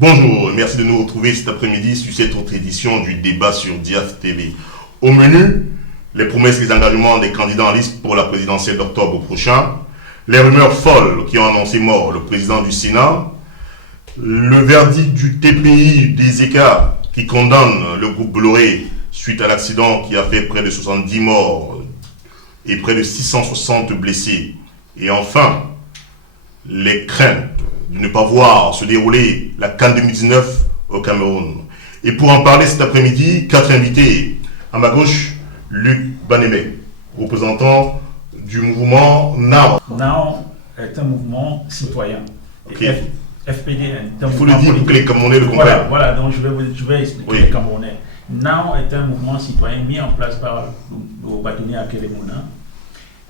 Bonjour, merci de nous retrouver cet après-midi sur cette autre édition du débat sur DIAF TV. Au menu, les promesses et les engagements des candidats en liste pour la présidentielle d'octobre prochain, les rumeurs folles qui ont annoncé mort le président du Sénat, le verdict du TPI des ECA qui condamne le groupe Bolloré suite à l'accident qui a fait près de 70 morts et près de 660 blessés. Et enfin, les craintes de ne pas voir se dérouler la CAN 2019 au Cameroun. Et pour en parler cet après-midi, 4 invités. À ma gauche, Luc Banemé, représentant du mouvement NAO. NAO est un mouvement citoyen. Okay. FPD est un mouvement politique. Il faut le dire pour que les Camerounais le comprennent. Voilà, donc je vais expliquer les Camerounais. NAO est un mouvement citoyen mis en place par le bâtonnier Akelemona.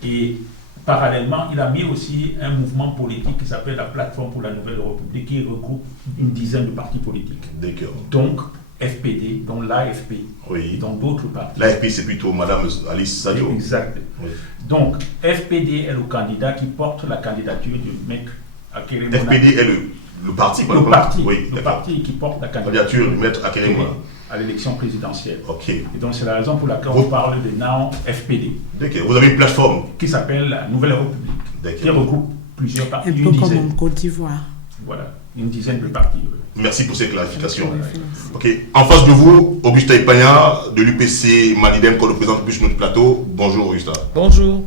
Et parallèlement, il a mis aussi un mouvement politique qui s'appelle la Plateforme pour la Nouvelle République, qui regroupe une dizaine de partis politiques. D'accord. Donc, FPD, donc l'AFP, oui. donc d'autres partis. L'AFP, c'est plutôt Madame Alice Sadio. Exact. Oui. Donc, FPD est le candidat qui porte la candidature du mec Akelemona. FPD est le parti, le parti, oui, le parti qui porte la candidature du maître Akelemona à l'élection présidentielle. Ok. Et donc, c'est la raison pour laquelle on parle de NAO FPD. D'accord. Vous avez une plateforme qui s'appelle la Nouvelle République, qui regroupe plusieurs partis. Un peu comme en Côte d'Ivoire. Voilà, une dizaine de partis. Merci pour ces clarifications. Ok. En face de vous, Augustin Ipagna de l'UPC Manidem, qu'on représente plus sur notre plateau. Bonjour Augustin. Bonjour.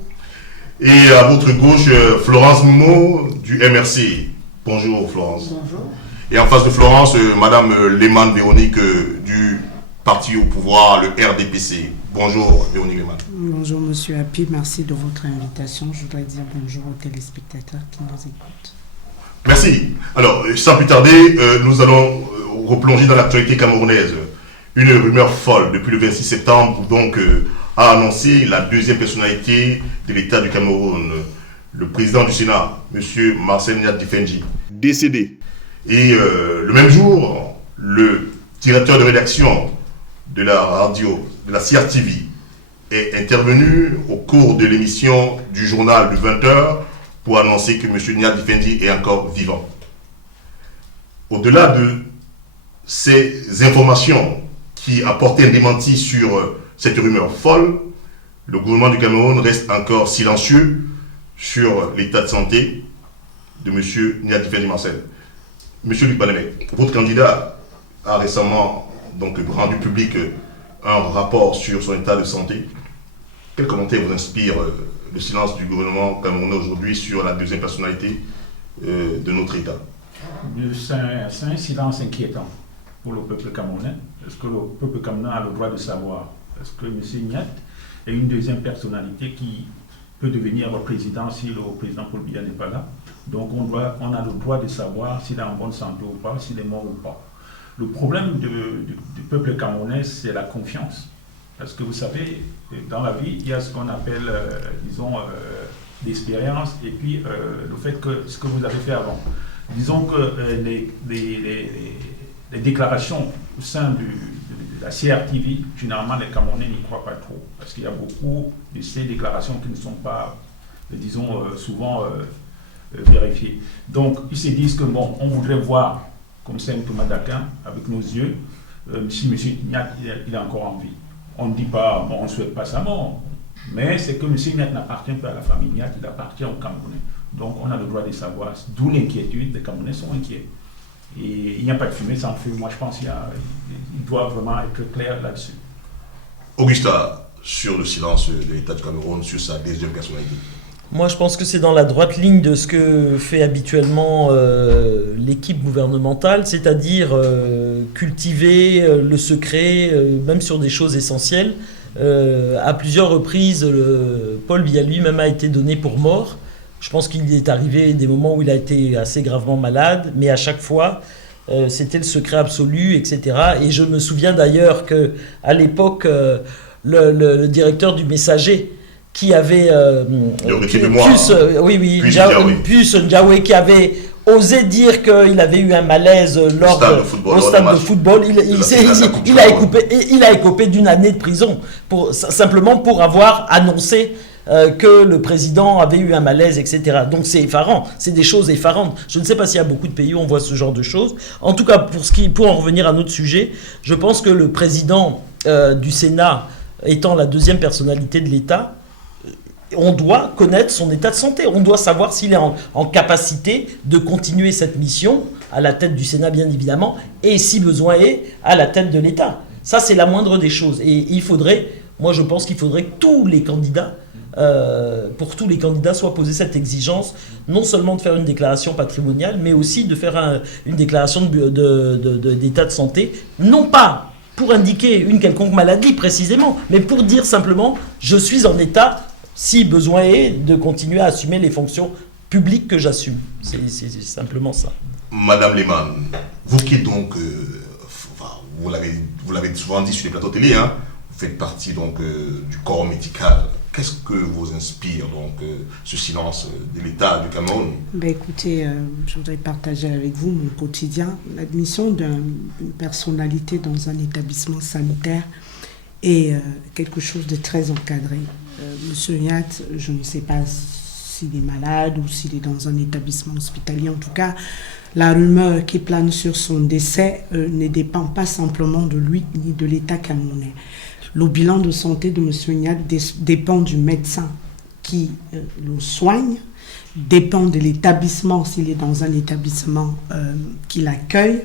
Et à votre gauche, Florence Mimo du MRC. Bonjour Florence. Bonjour. Et en face de Florence, Madame Lehmann Véronique du parti au pouvoir, le RDPC. Bonjour Véronique Lehmann. Bonjour Monsieur Happy, merci de votre invitation. Je voudrais dire bonjour aux téléspectateurs qui nous écoutent. Merci. Alors, sans plus tarder, nous allons replonger dans l'actualité camerounaise. Une rumeur folle depuis le 26 septembre donc a annoncé la deuxième personnalité de l'État du Cameroun, le président du Sénat, M. Marcel Nyat Difendji, décédé. Et le même jour, le directeur de rédaction de la radio, de la CRTV, est intervenu au cours de l'émission du journal de 20h pour annoncer que M. Nyat Difendji est encore vivant. Au-delà de ces informations qui apportaient un démenti sur cette rumeur folle, le gouvernement du Cameroun reste encore silencieux sur l'état de santé de M. Nyat Difendji Marcel. Monsieur Luc Banemé, votre candidat a récemment donc rendu public un rapport sur son état de santé. Quel commentaire vous inspire le silence du gouvernement camerounais aujourd'hui sur la deuxième personnalité de notre État? C'est un silence inquiétant pour le peuple camerounais. Est-ce que le peuple camerounais a le droit de savoir? Est-ce que M. Nyat est une deuxième personnalité qui peut devenir président si le président Paul Biya n'est pas là? Donc on a le droit de savoir s'il est en bonne santé ou pas, s'il est mort ou pas. Le problème du peuple camerounais, c'est la confiance. Parce que vous savez, dans la vie, il y a ce qu'on appelle, l'expérience et puis le fait que ce que vous avez fait avant. Disons que les déclarations au sein de la CRTV, généralement les Camerounais n'y croient pas trop. Parce qu'il y a beaucoup de ces déclarations qui ne sont pas, disons, souvent vérifiées. Donc, ils se disent que, bon, on voudrait voir, comme c'est un Thomas d'Aquin, avec nos yeux, si M. Nyat il est encore en vie. On ne dit pas, bon, on ne souhaite pas sa mort, mais c'est que M. Nyat n'appartient pas à la famille Nyat, il appartient aux Camerounais. Donc, on a le droit de savoir, d'où l'inquiétude, les Camerounais sont inquiets. Et il n'y a pas de fumée sans feu. Moi, je pense qu'il doit vraiment être clair là-dessus. Augustin, sur le silence de l'État du Cameroun, sur sa deuxième personnalité. Moi, je pense que c'est dans la droite ligne de ce que fait habituellement l'équipe gouvernementale, c'est-à-dire cultiver le secret, même sur des choses essentielles. À plusieurs reprises, Paul Biya lui-même a été donné pour mort. Je pense qu'il est arrivé des moments où il a été assez gravement malade, mais à chaque fois, c'était le secret absolu, etc. Et je me souviens d'ailleurs qu'à l'époque, le directeur du Messager, qui avait Pius Ndiawe, qui avait osé dire qu'il avait eu un malaise au stade de football. Il a écopé d'une année de prison simplement pour avoir annoncé que le président avait eu un malaise, etc. Donc c'est effarant, c'est des choses effarantes. Je ne sais pas s'il y a beaucoup de pays où on voit ce genre de choses. En tout cas, pour en revenir à notre sujet, je pense que le président du Sénat, étant la deuxième personnalité de l'État, on doit connaître son état de santé. On doit savoir s'il est en capacité de continuer cette mission, à la tête du Sénat bien évidemment, et si besoin est, à la tête de l'État. Ça, c'est la moindre des choses. Et moi je pense qu'il faudrait que tous les candidats, pour tous les candidats, soient posés cette exigence, non seulement de faire une déclaration patrimoniale, mais aussi de faire une déclaration d'état de santé, non pas pour indiquer une quelconque maladie précisément, mais pour dire simplement « je suis en état, si besoin est, de continuer à assumer les fonctions publiques que j'assume ». C'est simplement ça. Madame Lehmann, vous qui donc, vous l'avez souvent dit sur les plateaux télé, hein, vous faites partie donc du corps médical. Qu'est-ce que vous inspire donc ce silence de l'État du Cameroun? Écoutez, je voudrais partager avec vous mon quotidien. L'admission d'une personnalité dans un établissement sanitaire est quelque chose de très encadré. Monsieur Nyat, je ne sais pas s'il est malade ou s'il est dans un établissement hospitalier. En tout cas, la rumeur qui plane sur son décès ne dépend pas simplement de lui ni de l'État camerounais. Le bilan de santé de M. Nyat dépend du médecin qui le soigne, dépend de l'établissement, s'il est dans un établissement qui l'accueille.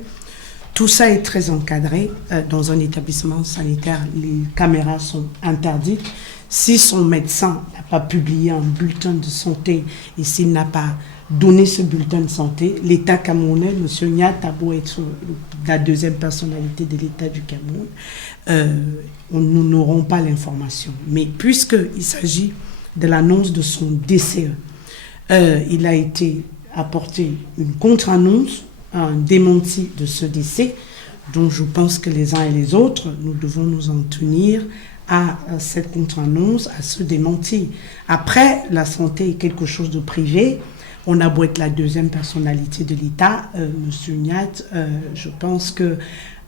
Tout ça est très encadré. Dans un établissement sanitaire, les caméras sont interdites. Si son médecin n'a pas publié un bulletin de santé et s'il n'a pas donné ce bulletin de santé, l'État camerounais, M. Nyat a beau être la deuxième personnalité de l'État du Cameroun, nous n'aurons pas l'information. Mais puisqu'il s'agit de l'annonce de son décès, il a été apporté une contre-annonce, un démenti de ce décès, dont je pense que les uns et les autres, nous devons nous en tenir à cette contre-annonce, à ce démenti. Après, la santé est quelque chose de privé. On a beau être la deuxième personnalité de l'État, M. Nyat, je pense que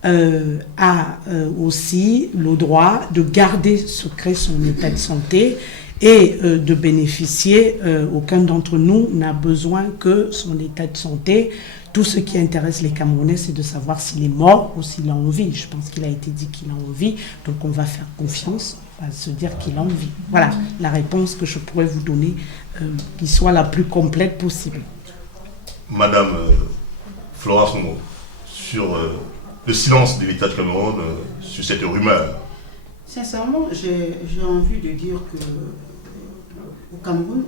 a aussi le droit de garder secret son état de santé et de bénéficier. Aucun d'entre nous n'a besoin que son état de santé. Tout ce qui intéresse les Camerounais, c'est de savoir s'il est mort ou s'il est en vie. Je pense qu'il a été dit qu'il est en vie, donc on va faire confiance à se dire qu'il est en vie. Voilà la réponse que je pourrais vous donner, qui soit la plus complète possible. Madame Florence Momo, sur le silence de l'État du Cameroun sur cette rumeur. Sincèrement, j'ai envie de dire que au Cameroun,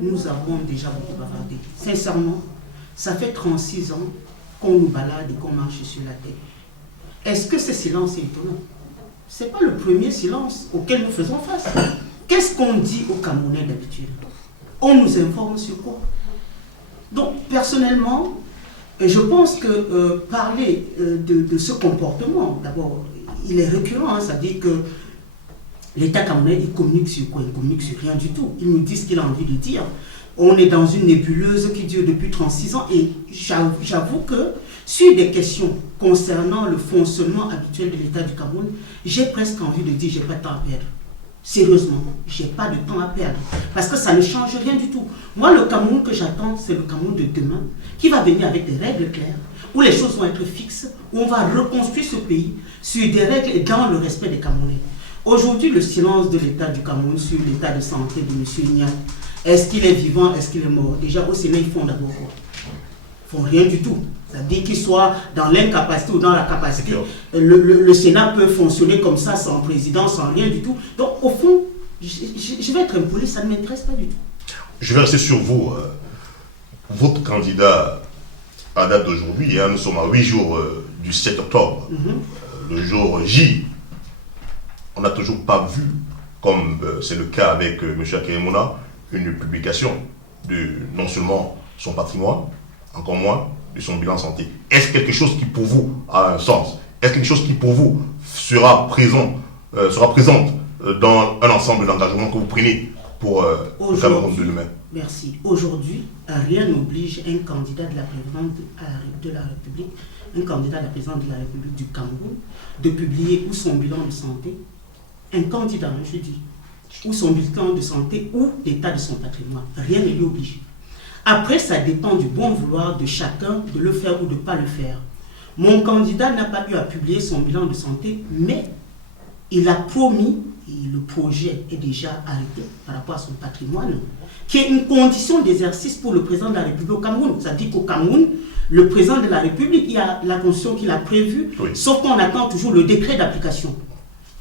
nous avons déjà beaucoup bavardé. Sincèrement, ça fait 36 ans qu'on nous balade et qu'on marche sur la tête. Est-ce que ce silence est étonnant? Ce n'est pas le premier silence auquel nous faisons face. Qu'est-ce qu'on dit aux Camerounais d'habitude? On nous informe sur quoi? Donc, personnellement, je pense que parler de ce comportement, d'abord, il est récurrent, hein, ça dit que l'État camerounais, il communique sur quoi? Il communique sur rien du tout. Il nous dit ce qu'il a envie de dire. On est dans une nébuleuse qui dure depuis 36 ans et j'avoue que sur des questions concernant le fonctionnement habituel de l'État du Cameroun, j'ai presque envie de dire j'ai pas de temps à perdre. Sérieusement, j'ai pas de temps à perdre parce que ça ne change rien du tout. Moi, le Cameroun que j'attends, c'est le Cameroun de demain qui va venir avec des règles claires, où les choses vont être fixes, où on va reconstruire ce pays sur des règles et dans le respect des Camerounais. Aujourd'hui, le silence de l'État du Cameroun sur l'état de santé de M. Nyat, est-ce qu'il est vivant, est-ce qu'il est mort? Déjà, au Sénat, ils font d'abord quoi? Ils font rien du tout. C'est-à-dire qu'il soit dans l'incapacité ou dans la capacité. Le Sénat peut fonctionner comme ça, sans président, sans rien du tout. Donc, au fond, je vais être impoli, ça ne m'intéresse pas du tout. Je vais rester sur vous. Votre candidat, à date d'aujourd'hui, hein, nous sommes à 8 jours du 7 octobre, le jour J. On n'a toujours pas vu, comme c'est le cas avec M. Akeremouna, une publication de non seulement son patrimoine, encore moins de son bilan santé. Est-ce quelque chose qui pour vous a un sens? Est-ce quelque chose qui pour vous sera présente dans un ensemble d'engagements que vous prenez pour le Cameroun de demain? Merci. Aujourd'hui, rien n'oblige un candidat de la présidence de la République, un candidat de la présidence de la République du Cameroun, de publier ou son bilan de santé. Un candidat, je dis, ou son bulletin de santé ou l'état de son patrimoine. Rien ne lui oblige. Après, ça dépend du bon vouloir de chacun de le faire ou de ne pas le faire. Mon candidat n'a pas eu à publier son bilan de santé, mais il a promis, et le projet est déjà arrêté par rapport à son patrimoine, qui est une condition d'exercice pour le président de la République au Cameroun. C'est-à-dire qu'au Cameroun, le président de la République, il y a la constitution qu'il a prévue, Oui. sauf qu'on attend toujours le décret d'application.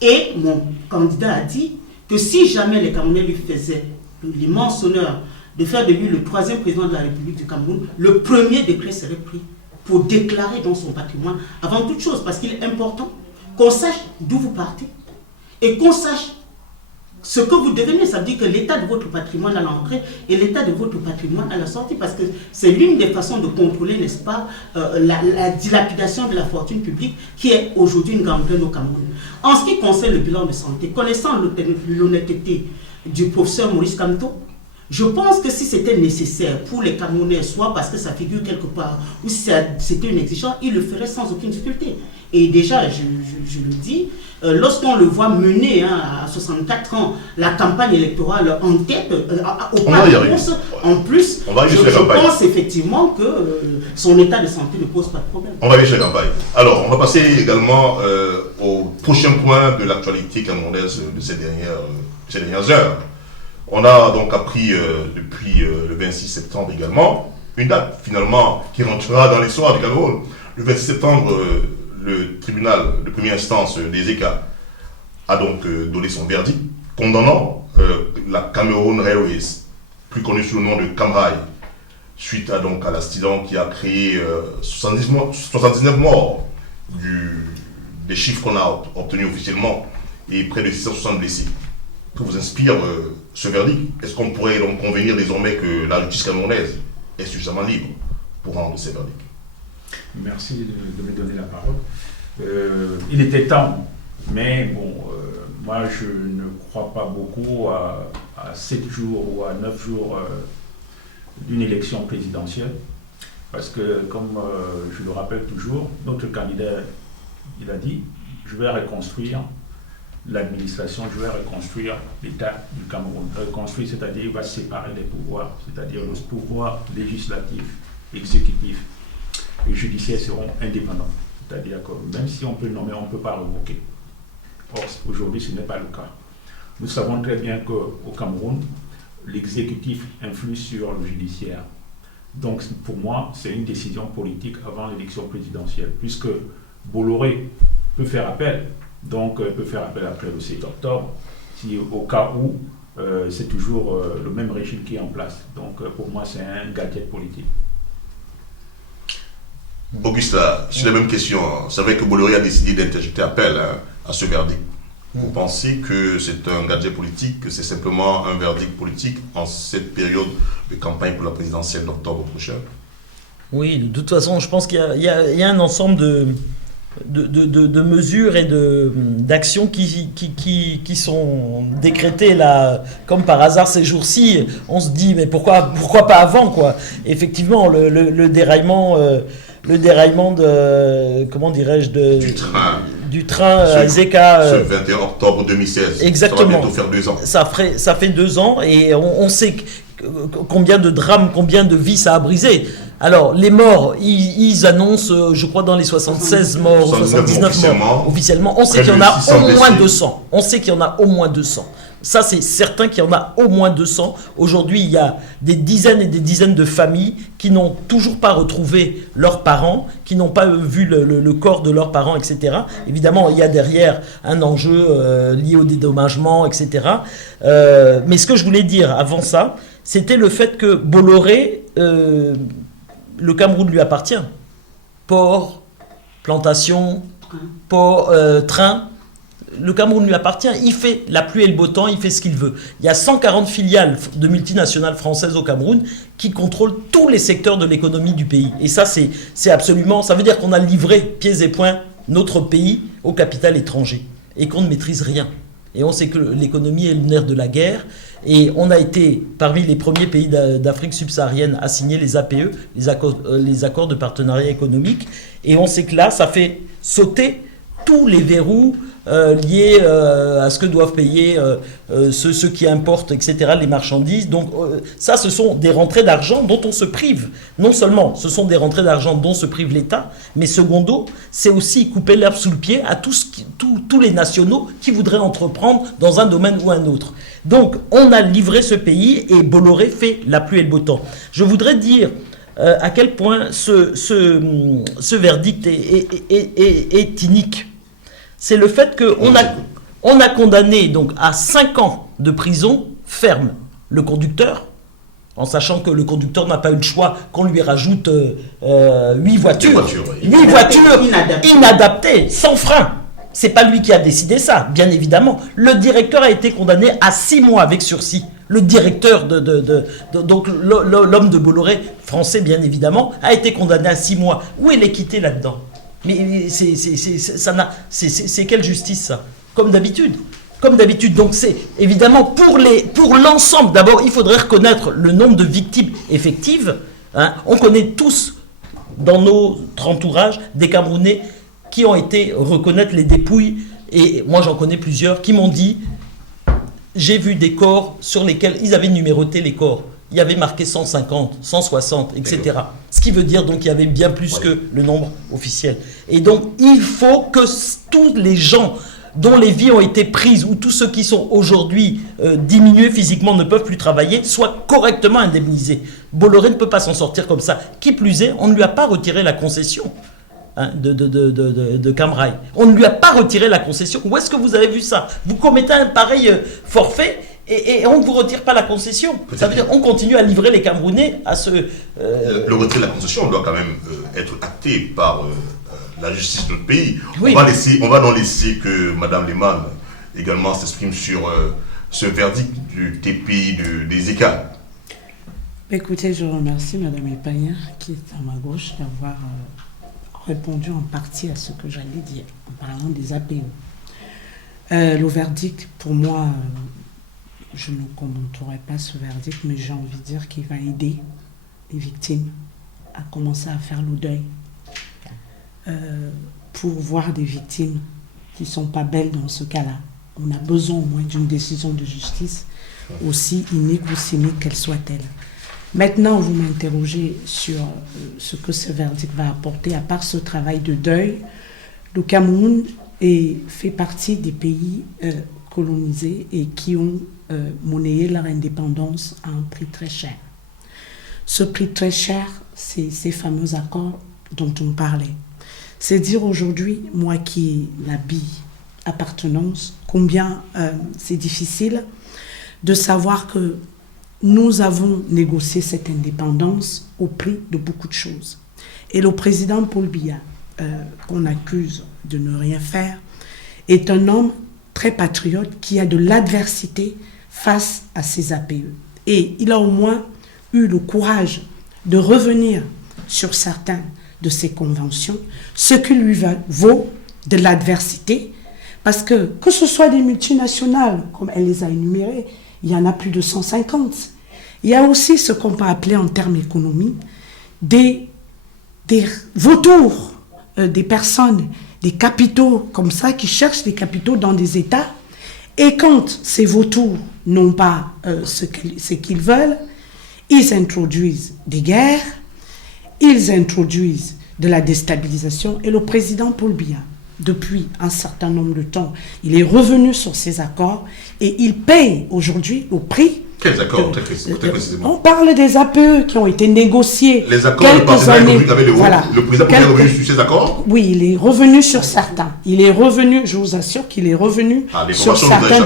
Et mon candidat a dit que si jamais les Camerounais lui faisaient l'immense honneur de faire de lui le 3e président de la République du Cameroun, le premier décret serait pris pour déclarer dans son patrimoine, avant toute chose, parce qu'il est important qu'on sache d'où vous partez et qu'on sache ce que vous devenez. Ça veut dire que l'état de votre patrimoine à l'entrée et l'état de votre patrimoine à la sortie, parce que c'est l'une des façons de contrôler, n'est-ce pas, la dilapidation de la fortune publique qui est aujourd'hui une gangrène au Cameroun. En ce qui concerne le bilan de santé, connaissant l'honnêteté du professeur Maurice Kamto, je pense que si c'était nécessaire pour les Camerounais, soit parce que ça figure quelque part, ou si c'était une exigence, il le ferait sans aucune difficulté. Et déjà, je le dis, lorsqu'on le voit mener à 64 ans la campagne électorale en tête, au pas de course, en plus, je pense effectivement que son état de santé ne pose pas de problème. On va aller chez la campagne. Alors, on va passer également au prochain point de l'actualité camerounaise de ces dernières heures. On a donc appris depuis le 26 septembre également, une date finalement qui rentrera dans l'histoire du Cameroun. Le 26 septembre, le tribunal de première instance des ECA a donc donné son verdict condamnant la Cameroon Railways, plus connue sous le nom de Camrail, suite à l'accident qui a créé 79 morts des chiffres qu'on a obtenus officiellement et près de 660 blessés. Que vous inspire ce verdict? Est-ce qu'on pourrait donc convenir désormais que la justice camerounaise est suffisamment libre pour rendre ces verdicts? Merci de me donner la parole. Il était temps, mais bon, moi je ne crois pas beaucoup à 7 jours ou à 9 jours d'une élection présidentielle, parce que comme je le rappelle toujours, notre candidat, il a dit, je vais reconstruire l'administration, je vais reconstruire l'État du Cameroun. Reconstruire, c'est-à-dire il va séparer les pouvoirs, c'est-à-dire le pouvoir législatif, exécutif et judiciaire seront indépendants. C'est-à-dire que même si on peut nommer, on ne peut pas revoquer. Or, aujourd'hui, ce n'est pas le cas. Nous savons très bien qu'au Cameroun, l'exécutif influe sur le judiciaire. Donc, pour moi, c'est une décision politique avant l'élection présidentielle, puisque Bolloré peut faire appel. Donc, peut faire appel après le 7 octobre, si, au cas où c'est toujours le même régime qui est en place. Donc, pour moi, c'est un gadget politique. Augusta, sur la même question, c'est vrai que Bolloré a décidé d'interjeter appel à ce verdict. Vous pensez que c'est un gadget politique, que c'est simplement un verdict politique en cette période de campagne pour la présidentielle d'octobre prochain? Oui, de toute façon, je pense qu'il y a un ensemble de mesures et d'actions qui sont décrétées là, comme par hasard ces jours-ci. On se dit, mais pourquoi pas avant, quoi. Effectivement, le déraillement de, comment dirais-je, du train Zeka. Ce 21 octobre 2016. Exactement. Ça va bientôt faire 2 ans. Ça fait 2 ans et on sait combien de drames, combien de vies ça a brisé. Alors, les morts, ils annoncent, je crois, dans les 76 morts, 79 morts officiellement. On sait qu'il y en a au moins 200. On sait qu'il y en a au moins 200. Ça, c'est certain qu'il y en a au moins 200. Aujourd'hui, il y a des dizaines et des dizaines de familles qui n'ont toujours pas retrouvé leurs parents, qui n'ont pas vu le corps de leurs parents, etc. Évidemment, il y a derrière un enjeu lié au dédommagement, etc. Mais ce que je voulais dire avant ça, c'était le fait que Bolloré, le Cameroun lui appartient. Port, plantation, port, train. Le Cameroun lui appartient, il fait la pluie et le beau temps, il fait ce qu'il veut. Il y a 140 filiales de multinationales françaises au Cameroun qui contrôlent tous les secteurs de l'économie du pays. Et ça, c'est absolument... Ça veut dire qu'on a livré pieds et poings notre pays au capital étranger et qu'on ne maîtrise rien. Et on sait que l'économie est le nerf de la guerre. Et on a été parmi les premiers pays d'Afrique subsaharienne à signer les APE, les accords de partenariat économique. Et on sait que là, ça fait sauter tous les verrous liés à ce que doivent payer ceux qui importent, etc., les marchandises. Donc ça, ce sont des rentrées d'argent dont on se prive. Non seulement ce sont des rentrées d'argent dont se prive l'État, mais secondo, c'est aussi couper l'herbe sous le pied à tous les nationaux qui voudraient entreprendre dans un domaine ou un autre. Donc on a livré ce pays et Bolloré fait la pluie et le beau temps. Je voudrais dire à quel point ce verdict est inique. C'est le fait qu'on a condamné donc à 5 ans de prison ferme le conducteur, en sachant que le conducteur n'a pas eu le choix qu'on lui rajoute 8 voitures. 8 voitures inadaptées, sans frein. C'est pas lui qui a décidé ça, bien évidemment. Le directeur a été condamné à 6 mois avec sursis. Le directeur donc l'homme de Bolloré, français bien évidemment, a été condamné à 6 mois. Où est l'équité là-dedans? Mais c'est quelle justice ça? Comme d'habitude. Donc c'est évidemment pour l'ensemble. D'abord, il faudrait reconnaître le nombre de victimes effectives. Hein. On connaît tous dans notre entourage des Camerounais qui ont été reconnaître les dépouilles. Et moi j'en connais plusieurs qui m'ont dit, j'ai vu des corps sur lesquels ils avaient numéroté les corps. Il y avait marqué 150, 160, etc. Ce qui veut dire donc qu'il y avait bien plus que le nombre officiel. Et donc il faut que tous les gens dont les vies ont été prises ou tous ceux qui sont aujourd'hui diminués physiquement ne peuvent plus travailler soient correctement indemnisés. Bolloré ne peut pas s'en sortir comme ça. Qui plus est, on ne lui a pas retiré la concession de Camrail. On ne lui a pas retiré la concession. Où est-ce que vous avez vu ça? Vous commettez un pareil forfait et on ne vous retire pas la concession. Ça veut dire qu'on continue à livrer les Camerounais à ce... Le retrait de la concession doit quand même être acté par la justice de notre pays. Oui. On va non laisser que Mme Lehmann également s'exprime sur ce verdict du TPI des ECA. Écoutez, je remercie Mme Epagna, qui est à ma gauche, d'avoir répondu en partie à ce que j'allais dire en parlant des APO. Le verdict, pour moi, je ne commenterai pas ce verdict, mais j'ai envie de dire qu'il va aider les victimes à commencer à faire le deuil. Pour voir des victimes qui ne sont pas belles dans ce cas-là, on a besoin au moins d'une décision de justice, aussi inique ou cynique qu'elle soit-elle. Maintenant, vous m'interrogez sur ce que ce verdict va apporter, à part ce travail de deuil. Le Cameroun fait partie des pays colonisés et qui ont monnayé leur indépendance à un prix très cher. Ce prix très cher, c'est ces fameux accords dont on parlait. C'est dire aujourd'hui, moi qui l'habille appartenance, combien c'est difficile de savoir que nous avons négocié cette indépendance au prix de beaucoup de choses. Et le président Paul Biya, qu'on accuse de ne rien faire, est un homme très patriote qui a de l'adversité face à ces APE. Et il a au moins eu le courage de revenir sur certaines de ces conventions, ce qui lui vaut de l'adversité, parce que ce soit des multinationales, comme elle les a énumérées, il y en a plus de 150. Il y a aussi ce qu'on peut appeler en termes économiques des vautours, des personnes, des capitaux comme ça qui cherchent des capitaux dans des États. Et quand ces vautours n'ont pas ce qu'ils veulent, ils introduisent des guerres, ils introduisent de la déstabilisation. Et le président Paul Biya, depuis un certain nombre de temps, il est revenu sur ces accords et il paye aujourd'hui le prix. Quels accords, très précisément? On parle des APE qui ont été négociés. Les accords quelques années. Voilà. Le président est revenu sur ces accords? Oui, il est revenu sur certains. Il est revenu, je vous assure qu'il est revenu sur certains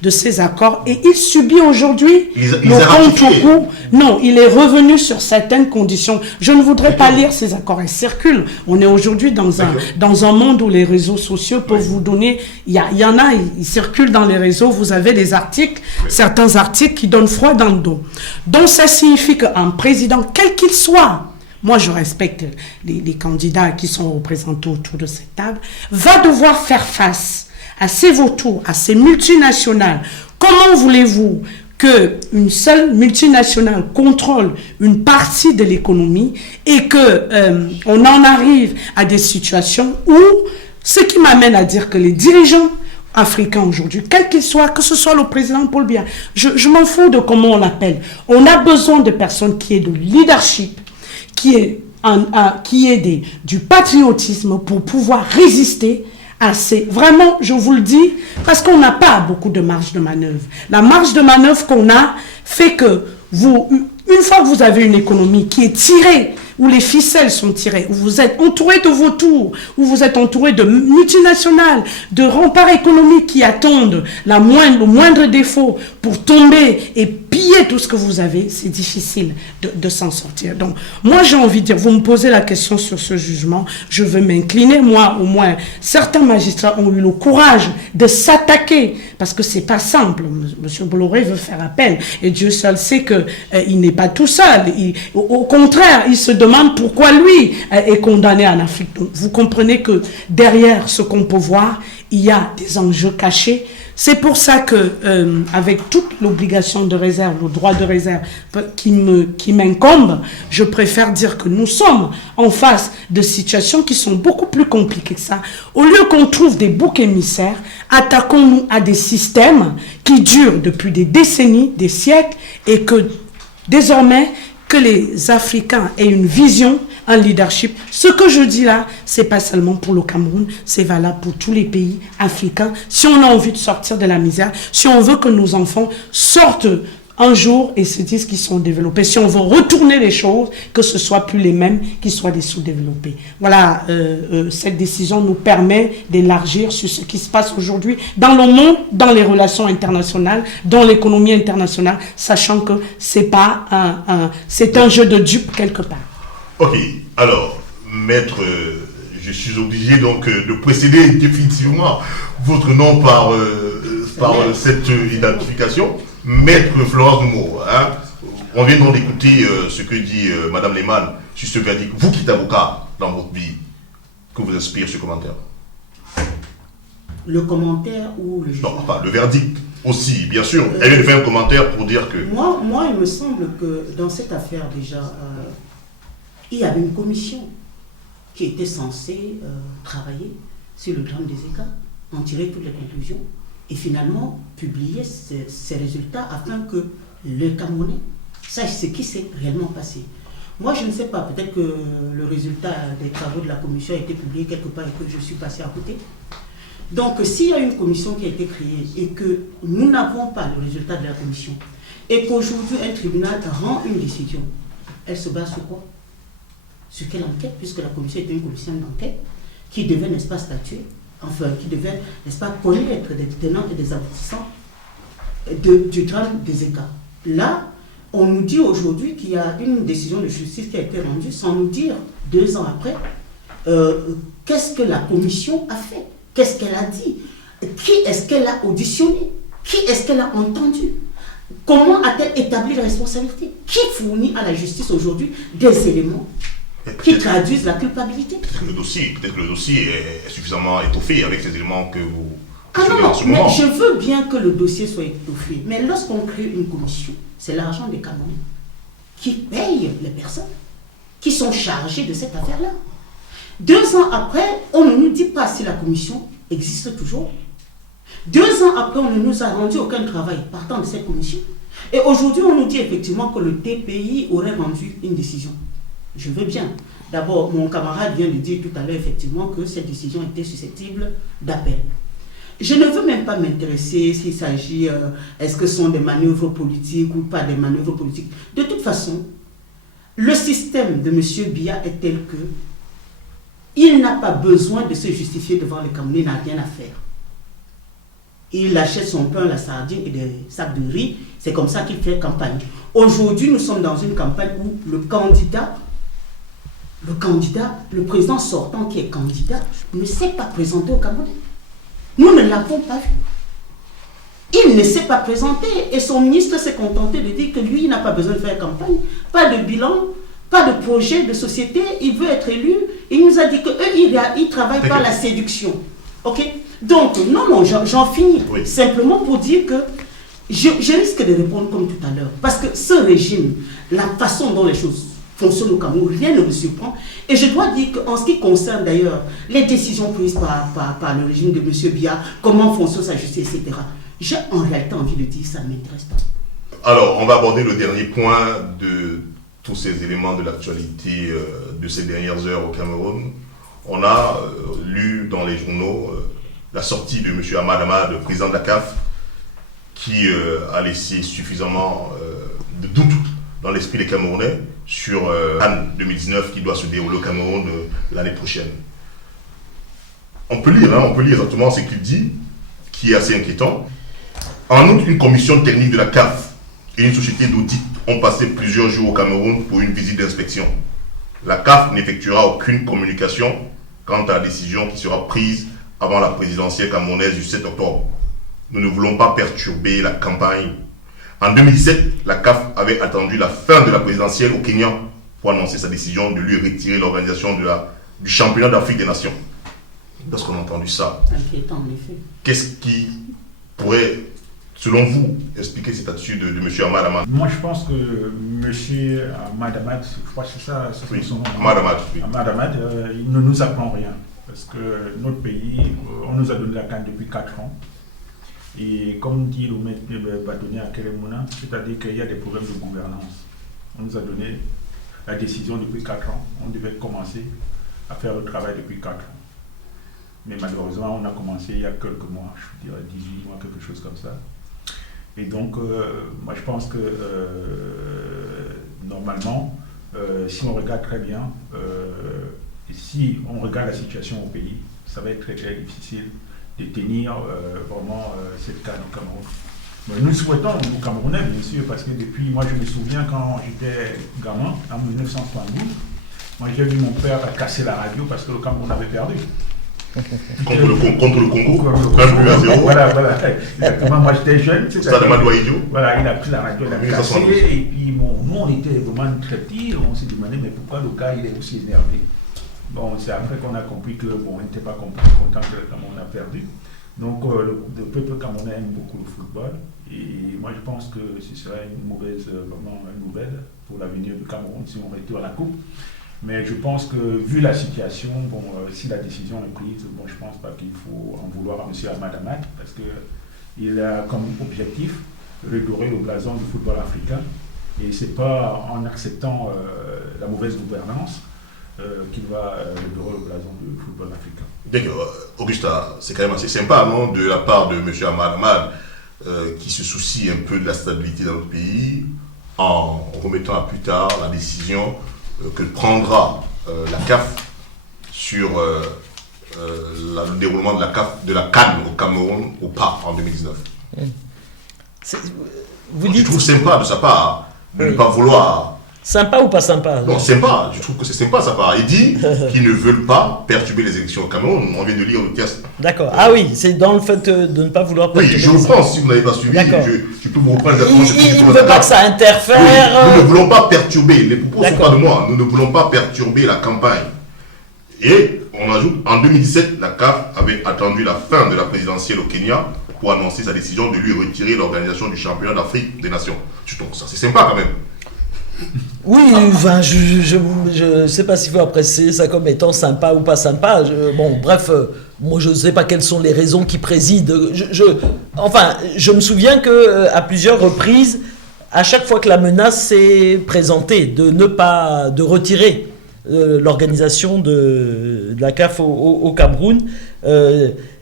de ces accords. Et il subit aujourd'hui le contre-coup. Non, il est revenu sur certaines conditions. Je ne voudrais pas lire ces accords. Ils circulent. On est aujourd'hui dans un monde où les réseaux sociaux peuvent vous donner... Il y en a, ils circulent dans les réseaux. Vous avez des articles, certains articles qui donne froid dans le dos. Donc ça signifie qu'un président, quel qu'il soit, moi je respecte les candidats qui sont représentés autour de cette table, va devoir faire face à ces vautours, à ces multinationales. Comment voulez-vous qu'une seule multinationale contrôle une partie de l'économie et qu'on en arrive à des situations où Ce qui m'amène à dire que les dirigeants africains aujourd'hui, quel qu'il soit, que ce soit le président Paul Biya, je m'en fous de comment on l'appelle. On a besoin de personnes qui aient de leadership, qui aient du patriotisme pour pouvoir résister à ces... Vraiment, je vous le dis, parce qu'on n'a pas beaucoup de marge de manœuvre. La marge de manœuvre qu'on a fait que une fois que vous avez une économie qui est tirée, où les ficelles sont tirées, où vous êtes entouré de vautours, où vous êtes entouré de multinationales, de remparts économiques qui attendent le moindre défaut pour tomber et piller tout ce que vous avez, c'est difficile de s'en sortir. Donc, moi, j'ai envie de dire, vous me posez la question sur ce jugement, je veux m'incliner. Moi, au moins, certains magistrats ont eu le courage de s'attaquer, parce que c'est pas simple. Monsieur Bolloré veut faire appel, et Dieu seul sait qu'il n'est pas tout seul. Au contraire, il se demande pourquoi lui est condamné en Afrique. Donc, vous comprenez que derrière ce qu'on peut voir, il y a des enjeux cachés. C'est pour ça que, avec toute l'obligation de réserve, le droit de réserve qui m'incombe, je préfère dire que nous sommes en face de situations qui sont beaucoup plus compliquées que ça. Au lieu qu'on trouve des boucs émissaires, attaquons-nous à des systèmes qui durent depuis des décennies, des siècles, et que désormais, que les Africains aient une vision, un leadership. Ce que je dis là, c'est pas seulement pour le Cameroun, c'est valable pour tous les pays africains. Si on a envie de sortir de la misère, si on veut que nos enfants sortent un jour et se disent qu'ils sont développés, si on veut retourner les choses, que ce soit plus les mêmes, qu'ils soient des sous-développés. Voilà, cette décision nous permet d'élargir sur ce qui se passe aujourd'hui dans le monde, dans les relations internationales, dans l'économie internationale, sachant que c'est pas c'est un jeu de dupes quelque part. Ok, alors, maître, je suis obligé donc de précéder définitivement votre nom par cette identification. Maître Florence Numo, hein, on vient donc d'écouter ce que dit Madame Lehmann sur ce verdict. Vous qui êtes avocat dans votre vie, que vous inspire ce commentaire? Le commentaire ou le jugement? Non, enfin, le verdict aussi, bien sûr. Elle vient de faire un commentaire pour dire que... Moi, il me semble que dans cette affaire déjà, il y avait une commission qui était censée travailler sur le drame des écarts, en tirer toutes les conclusions et finalement publier ces résultats afin que le Camerounais sache ce qui s'est réellement passé. Moi, je ne sais pas, peut-être que le résultat des travaux de la commission a été publié quelque part et que je suis passé à côté. Donc, s'il y a une commission qui a été créée et que nous n'avons pas le résultat de la commission et qu'aujourd'hui un tribunal rend une décision, elle se base sur quoi? Sur quelle enquête? Puisque la commission était une commission d'enquête qui devait, n'est-ce pas, statuer, enfin, qui devait, n'est-ce pas, connaître des tenants et des aboutissants du drame des écarts. Là, on nous dit aujourd'hui qu'il y a une décision de justice qui a été rendue sans nous dire, 2 ans après, qu'est-ce que la commission a fait, qu'est-ce qu'elle a dit, qui est-ce qu'elle a auditionné, qui est-ce qu'elle a entendu, comment a-t-elle établi la responsabilité, qui fournit à la justice aujourd'hui des éléments qui traduisent la culpabilité. Peut-être que le dossier est suffisamment étoffé avec ces éléments que vous... Ah non, mais je veux bien que le dossier soit étoffé, mais lorsqu'on crée une commission, c'est l'argent des Camerounais qui paye les personnes qui sont chargées de cette affaire-là. 2 ans après, on ne nous dit pas si la commission existe toujours. 2 ans après, on ne nous a rendu aucun travail partant de cette commission. Et aujourd'hui, on nous dit effectivement que le TPI aurait rendu une décision. Je veux bien. D'abord, mon camarade vient de dire tout à l'heure effectivement que cette décision était susceptible d'appel. Je ne veux même pas m'intéresser s'il s'agit, est-ce que ce sont des manœuvres politiques ou pas des manœuvres politiques. De toute façon, le système de M. Biya est tel que il n'a pas besoin de se justifier devant les Camerounais, il n'a rien à faire. Il achète son pain, la sardine et des sacs de riz, c'est comme ça qu'il fait campagne. Aujourd'hui, nous sommes dans une campagne où le président sortant qui est candidat, ne s'est pas présenté au Cameroun. Nous ne l'avons pas vu. Il ne s'est pas présenté et son ministre s'est contenté de dire que lui, il n'a pas besoin de faire campagne, pas de bilan, pas de projet de société, il veut être élu. Il nous a dit qu'eux, ils travaillent par la séduction. Ok? Donc, non, j'en finis. Oui. Simplement pour dire que je risque de répondre comme tout à l'heure. Parce que ce régime, la façon dont les choses fonctionne au Cameroun, rien ne me surprend. Et je dois dire qu'en ce qui concerne d'ailleurs les décisions prises par le régime de M. Biya, comment fonctionne sa justice, etc., j'ai en réalité envie de dire que ça ne m'intéresse pas. Alors, on va aborder le dernier point de tous ces éléments de l'actualité de ces dernières heures au Cameroun. On a lu dans les journaux la sortie de M. Ahmad Ahmad, le président de la CAF, qui a laissé suffisamment de doute dans l'esprit des Camerounais sur Cannes 2019 qui doit se dérouler au Cameroun l'année prochaine. On peut lire exactement ce qu'il dit, qui est assez inquiétant. En outre, une commission technique de la CAF et une société d'audit ont passé plusieurs jours au Cameroun pour une visite d'inspection. La CAF n'effectuera aucune communication quant à la décision qui sera prise avant la présidentielle camerounaise du 7 octobre. Nous ne voulons pas perturber la campagne. En 2017, la CAF avait attendu la fin de la présidentielle au Kenya pour annoncer sa décision de lui retirer l'organisation du championnat d'Afrique des Nations. Lorsqu'on a entendu ça, Inquiétant en effet. qu'est-ce qui pourrait, selon vous, expliquer cette attitude de M. Ahmad Ahmad? Moi, je pense que M. Ahmad Ahmad, je crois que c'est ça, Oui, son nom. Ahmad Ahmad, oui. Ahmad Ahmad, il ne nous apprend rien. Parce que notre pays, on nous a donné la CAN depuis 4 ans. Et comme dit le maître bâtonnier à Keremouna, c'est-à-dire qu'il y a des problèmes de gouvernance. On nous a donné la décision depuis 4 ans. On devait commencer à faire le travail depuis 4 ans. Mais malheureusement, on a commencé il y a quelques mois, je dirais 18 mois, quelque chose comme ça. Et donc, moi je pense que normalement, si on regarde très bien, si on regarde la situation au pays, ça va être très très difficile de tenir vraiment cette CAN au Cameroun. Mais nous souhaitons, nous Camerounais bien sûr, parce que depuis, moi je me souviens quand j'étais gamin, en 1972, moi j'ai vu mon père casser la radio parce que le Cameroun avait perdu. Contre le Congo, Contre le 1 but à 0. Voilà, exactement. Moi j'étais jeune. Stade Amadou Ahidjo. Voilà, il a pris la radio, il a cassé, 1972. et puis bon, nous on était vraiment très petits, on s'est demandé mais pourquoi le gars il est aussi énervé. Bon, c'est après qu'on a compris que bon, on n'était pas content que le Cameroun a perdu. Donc le peuple camerounais aime beaucoup le football, et moi je pense que ce serait une mauvaise vraiment une nouvelle pour l'avenir du Cameroun si on retire la coupe. Mais je pense que vu la situation, bon, si la décision est prise, bon, je ne pense pas qu'il faut en vouloir à M. Ahmad Ahmad, parce qu'il a comme objectif redorer le blason du football africain. Et ce n'est pas en acceptant la mauvaise gouvernance qu'il va redorer le blason du football africain. D'accord, Augusta, c'est quand même assez sympa, non, de la part de M. Ahmad Ahmad, qui se soucie un peu de la stabilité dans notre pays, en remettant à plus tard la décision que prendra la CAF sur le déroulement de la CAN au Cameroun au PAF en 2019. Je trouve sympa de sa part de ne pas vouloir. Sympa ou pas sympa? Non, sympa, je trouve que c'est sympa de sa part. Il dit qu'ils ne veulent pas perturber les élections au Cameroun. On vient de lire le texte. D'accord. Ah oui, c'est dans le fait de ne pas vouloir Oui, perturber je les reprends si vous n'avez pas suivi. Je peux vous reprendre exactement ce que Il ne veut pas que ça interfère. Oui, nous ne voulons pas perturber, les propos ne sont D'accord. pas de moi, nous ne voulons pas perturber la campagne. Et on ajoute, en 2017, la CAF avait attendu la fin de la présidentielle au Kenya pour annoncer sa décision de lui retirer l'organisation du championnat d'Afrique des Nations. Je trouve ça, c'est sympa quand même. Oui, enfin, je sais pas s'il faut apprécier ça comme étant sympa ou pas sympa. Bon, bref, moi je ne sais pas quelles sont les raisons qui président. Enfin, je me souviens que à plusieurs reprises, à chaque fois que la menace s'est présentée de retirer l'organisation de la CAF au Cameroun,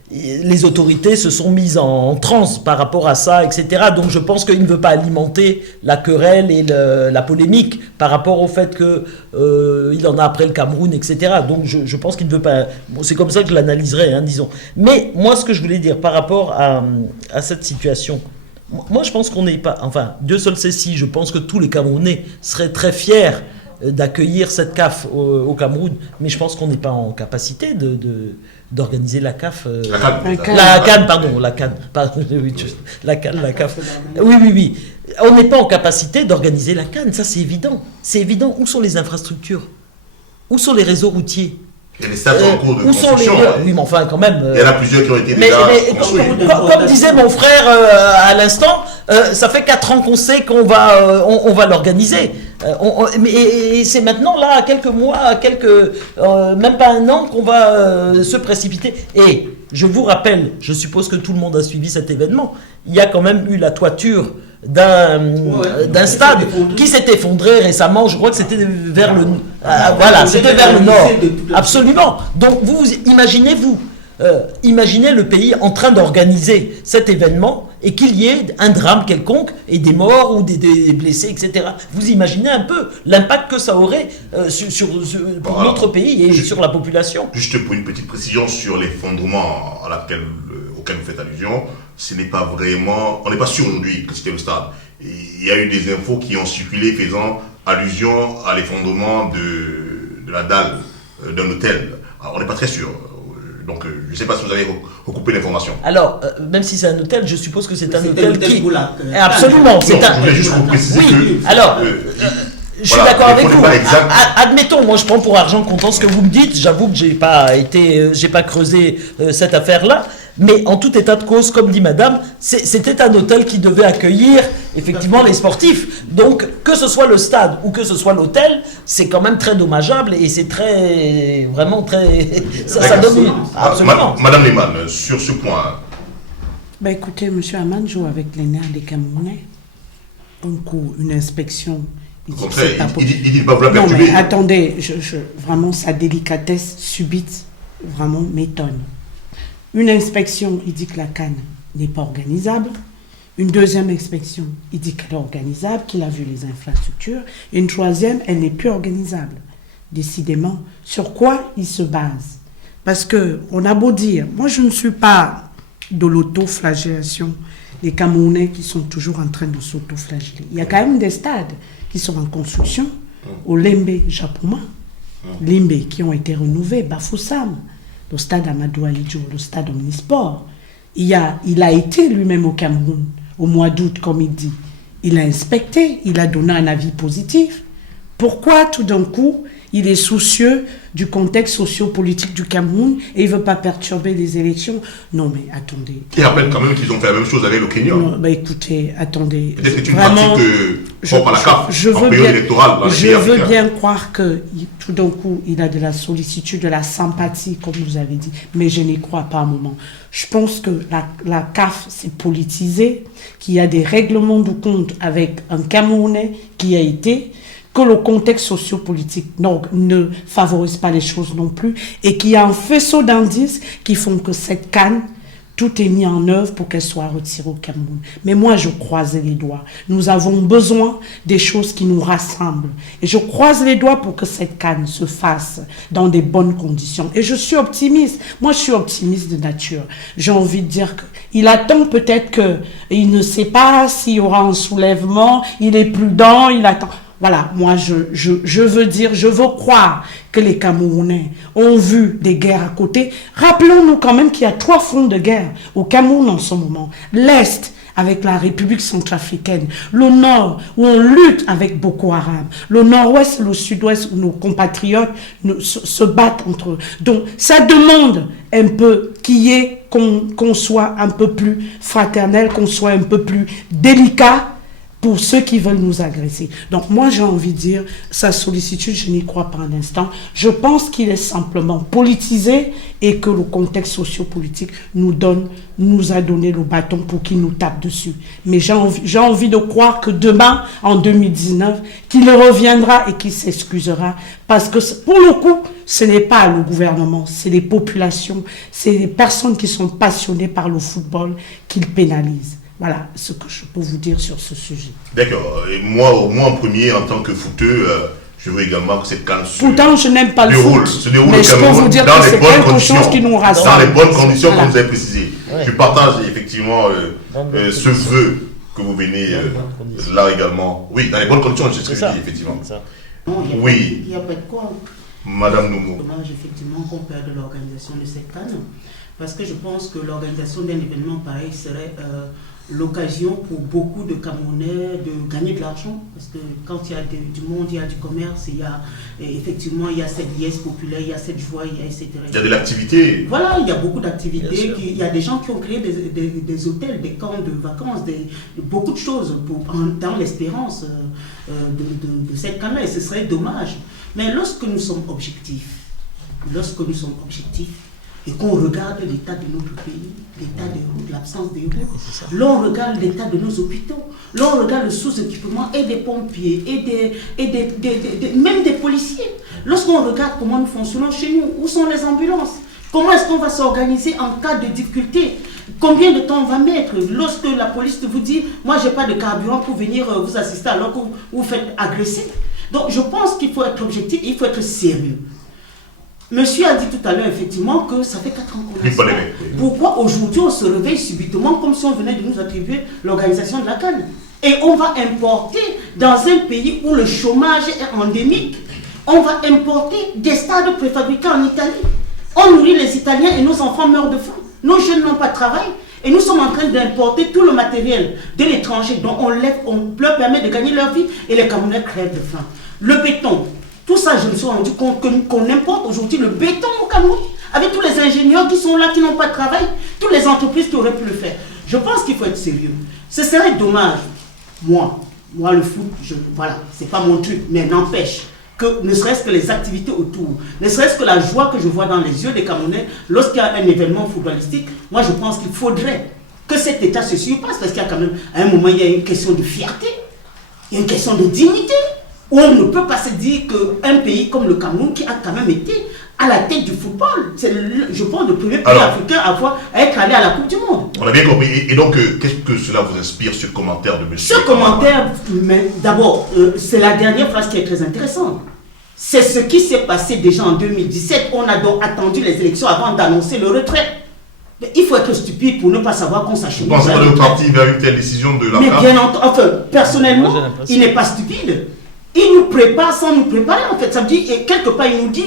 les autorités se sont mises en transe par rapport à ça, etc. Donc je pense qu'il ne veut pas alimenter la querelle et la polémique par rapport au fait qu'il en a après le Cameroun, etc. Donc je pense qu'il ne veut pas... Bon, c'est comme ça que je l'analyserai, hein, disons. Mais moi, ce que je voulais dire par rapport à cette situation, moi je pense qu'on n'est pas... Enfin, Dieu seul sait si, je pense que tous les Camerounais seraient très fiers d'accueillir cette CAF au Cameroun, mais je pense qu'on n'est pas en capacité d'organiser la CAF. La CAN, pardon, la CAN. La CAF. Oui. On n'est pas en capacité d'organiser la CAN, ça c'est évident. C'est évident. Où sont les infrastructures? Où sont les réseaux routiers? Et les stades sont en cours de où sont les... construction. Oui, mais enfin, quand même... Il y en a plusieurs qui ont été Mais, déjà mais construits. comme disait mon frère à l'instant, ça fait 4 ans qu'on sait qu'on va, on va l'organiser. Et c'est maintenant, là, à quelques mois, même pas un an, qu'on va se précipiter. Et je vous rappelle, je suppose que tout le monde a suivi cet événement, il y a quand même eu la toiture d'un stade qui s'est effondré récemment. Je crois que c'était vers le c'était vers le nord. Absolument. Donc vous imaginez le pays en train d'organiser cet événement et qu'il y ait un drame quelconque et des morts ou des blessés, etc. Vous imaginez un peu l'impact que ça aurait pour notre pays et sur la population. Juste pour une petite précision sur l'effondrement auquel vous faites allusion, ce n'est pas vraiment, on n'est pas sûr aujourd'hui que c'était le stade. Il y a eu des infos qui ont circulé faisant allusion à l'effondrement de la dalle d'un hôtel. Alors, on n'est pas très sûr. Donc, je ne sais pas si vous avez recoupé l'information. Alors, même si c'est un hôtel, je suppose que c'est un hôtel qui... Absolument, c'est un... Je voulais juste vous préciser oui. que... Alors, je suis d'accord avec vous. Exact. Admettons, moi je prends pour argent comptant ce que vous me dites. J'avoue que j'ai pas creusé cette affaire-là. Mais en tout état de cause, comme dit madame, c'était un hôtel qui devait accueillir effectivement les sportifs. Donc, que ce soit le stade ou que ce soit l'hôtel, c'est quand même très dommageable et c'est vraiment très... ça donne... Absolument. Madame Lehmann, sur ce point... Ben écoutez, M. Haman joue avec les nerfs des Camerounais. Un coup, une inspection... Il dit pas vous la perturber. Non mais attendez, vraiment sa délicatesse subite vraiment m'étonne. Une inspection, il dit que la CAN n'est pas organisable. Une deuxième inspection, il dit qu'elle est organisable, qu'il a vu les infrastructures. Et une troisième, elle n'est plus organisable. Décidément, sur quoi il se base? Parce qu'on a beau dire, moi je ne suis pas de l'autoflagellation, les Camerounais qui sont toujours en train de s'autoflageller. Il y a quand même des stades qui sont en construction, au Lembe, Japoma, Limbe, qui ont été rénovés, Bafoussam, le stade Amadou Alidjo, le stade Omnisport. Il a été lui-même au Cameroun, au mois d'août, comme il dit. Il a inspecté, il a donné un avis positif. Pourquoi, tout d'un coup, il est soucieux du contexte socio-politique du Cameroun et il ne veut pas perturber les élections? Non, mais attendez. Il rappelle quand même qu'ils ont fait la même chose avec le Kenya. Non, bah écoutez, attendez. Peut-être que c'est une pratique propre à la CAF en période électorale. Je veux bien croire que tout d'un coup, il a de la sollicitude, de la sympathie, comme vous avez dit, mais je n'y crois pas un moment. Je pense que la CAF s'est politisée, qu'il y a des règlements de compte avec un Camerounais qui a été... que le contexte sociopolitique ne favorise pas les choses non plus et qu'il y a un faisceau d'indices qui font que cette CAN, tout est mis en œuvre pour qu'elle soit retirée au Cameroun. Mais moi, je croise les doigts. Nous avons besoin des choses qui nous rassemblent. Et je croise les doigts pour que cette CAN se fasse dans des bonnes conditions. Et je suis optimiste. Moi, je suis optimiste de nature. J'ai envie de dire qu'il attend peut-être qu'il ne sait pas s'il y aura un soulèvement, il est prudent, il attend... Voilà, moi je veux dire, je veux croire que les Camerounais ont vu des guerres à côté. Rappelons-nous quand même qu'il y a 3 fronts de guerre au Cameroun en ce moment. L'Est avec la République centrafricaine, le Nord où on lutte avec Boko Haram, le Nord-Ouest et le Sud-Ouest où nos compatriotes se battent entre eux. Donc ça demande un peu qu'on soit un peu plus fraternel, qu'on soit un peu plus délicat pour ceux qui veulent nous agresser. Donc moi j'ai envie de dire, sa sollicitude, je n'y crois pas un instant. Je pense qu'il est simplement politisé et que le contexte sociopolitique nous a donné le bâton pour qu'il nous tape dessus. Mais j'ai envie de croire que demain, en 2019, qu'il reviendra et qu'il s'excusera. Parce que pour le coup, ce n'est pas le gouvernement, c'est les populations, c'est les personnes qui sont passionnées par le football qu'il pénalise. Voilà ce que je peux vous dire sur ce sujet. D'accord. Et moi en premier, en tant que footeux, je veux également que cette CAN Pourtant, je n'aime pas le foot. Se déroule mais je peux vous dire que c'est quelque chose qui nous rassemble. Dans les bonnes conditions, comme vous avez précisé. Ouais. Je partage effectivement ce vœu que vous venez là également. Oui, dans les bonnes conditions, c'est ce que je dis, effectivement. Non, Oui. Il n'y a pas de quoi. Madame Noumou. Dommage effectivement qu'on perde l'organisation de cette CAN. Parce que je pense que l'organisation d'un événement pareil serait l'occasion pour beaucoup de Camerounais de gagner de l'argent, parce que quand il y a du monde, il y a du commerce, effectivement il y a cette liesse populaire, il y a cette joie, etc. Il y a de l'activité. Voilà, il y a beaucoup d'activités, il y a des gens qui ont créé des hôtels, des camps de vacances, beaucoup de choses dans l'espérance de cette canne-là, et ce serait dommage. Mais lorsque nous sommes objectifs, et qu'on regarde l'état de notre pays, l'état des routes, l'absence des routes, l'on regarde l'état de nos hôpitaux, l'on regarde le sous-équipement et des pompiers, même des policiers. Lorsqu'on regarde comment nous fonctionnons chez nous, où sont les ambulances, comment est-ce qu'on va s'organiser en cas de difficulté, combien de temps on va mettre, lorsque la police vous dit « moi j'ai pas de carburant pour venir vous assister alors que vous faites agresser ». Donc je pense qu'il faut être objectif, il faut être sérieux. Monsieur a dit tout à l'heure effectivement que ça fait 4 ans qu'on a ça. Pourquoi aujourd'hui on se réveille subitement comme si on venait de nous attribuer l'organisation de la CAN? Et on va importer dans un pays où le chômage est endémique, on va importer des stades préfabriqués en Italie. On nourrit les Italiens et nos enfants meurent de faim. Nos jeunes n'ont pas de travail. Et nous sommes en train d'importer tout le matériel de l'étranger dont on leur permet de gagner leur vie et les Camerounais crèvent de faim. Le béton. Tout ça, je me suis rendu compte qu'on importe aujourd'hui le béton au Cameroun, avec tous les ingénieurs qui sont là, qui n'ont pas de travail, toutes les entreprises qui auraient pu le faire. Je pense qu'il faut être sérieux. Ce serait dommage, moi le foot, voilà, c'est pas mon truc, mais n'empêche que ne serait-ce que les activités autour, ne serait-ce que la joie que je vois dans les yeux des Camerounais lorsqu'il y a un événement footballistique, moi je pense qu'il faudrait que cet état se surpasse, parce qu'il y a quand même, à un moment, il y a une question de fierté, il y a une question de dignité. Où on ne peut pas se dire qu'un pays comme le Cameroun, qui a quand même été à la tête du football, c'est, je pense, le premier pays africain à être allé à la Coupe du Monde. On a bien compris. Et donc, qu'est-ce que cela vous inspire, ce commentaire de monsieur? Ce commentaire, mais d'abord, c'est la dernière phrase qui est très intéressante. C'est ce qui s'est passé déjà en 2017. On a donc attendu les élections avant d'annoncer le retrait. Mais il faut être stupide pour ne pas savoir qu'on s'achemine. Vous pensez pas de partir vers une telle décision de la Mais CAF? bien entendu, enfin, personnellement, il n'est pas stupide. Il nous prépare sans nous préparer, en fait. Ça veut dire, et quelque part, il nous dit,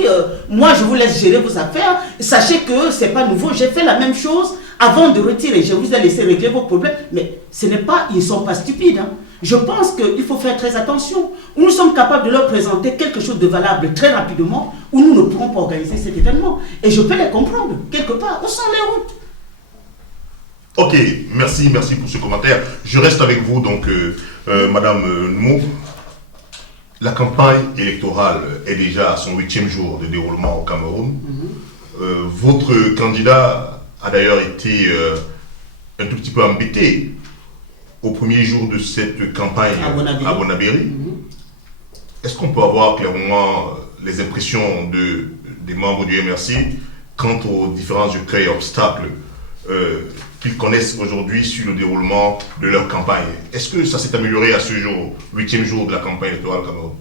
moi, je vous laisse gérer vos affaires. Sachez que ce n'est pas nouveau. J'ai fait la même chose avant de retirer. Je vous ai laissé régler vos problèmes. Mais ce n'est pas, ils ne sont pas stupides. Hein. Je pense qu'il faut faire très attention. Nous sommes capables de leur présenter quelque chose de valable très rapidement, où nous ne pourrons pas organiser cet événement. Et je peux les comprendre, quelque part. Où sont les routes? Ok, merci pour ce commentaire. Je reste avec vous, donc, Madame Nmou. La campagne électorale est déjà à son 8e jour de déroulement au Cameroun. Votre candidat a d'ailleurs été un tout petit peu embêté au premier jour de cette campagne à Bonabéry. Est-ce qu'on peut avoir clairement les impressions des membres du MRC quant aux différents écueils et obstacles qu'ils connaissent aujourd'hui sur le déroulement de leur campagne? Est-ce que ça s'est amélioré à ce jour, 8e jour de la campagne électorale au Cameroun?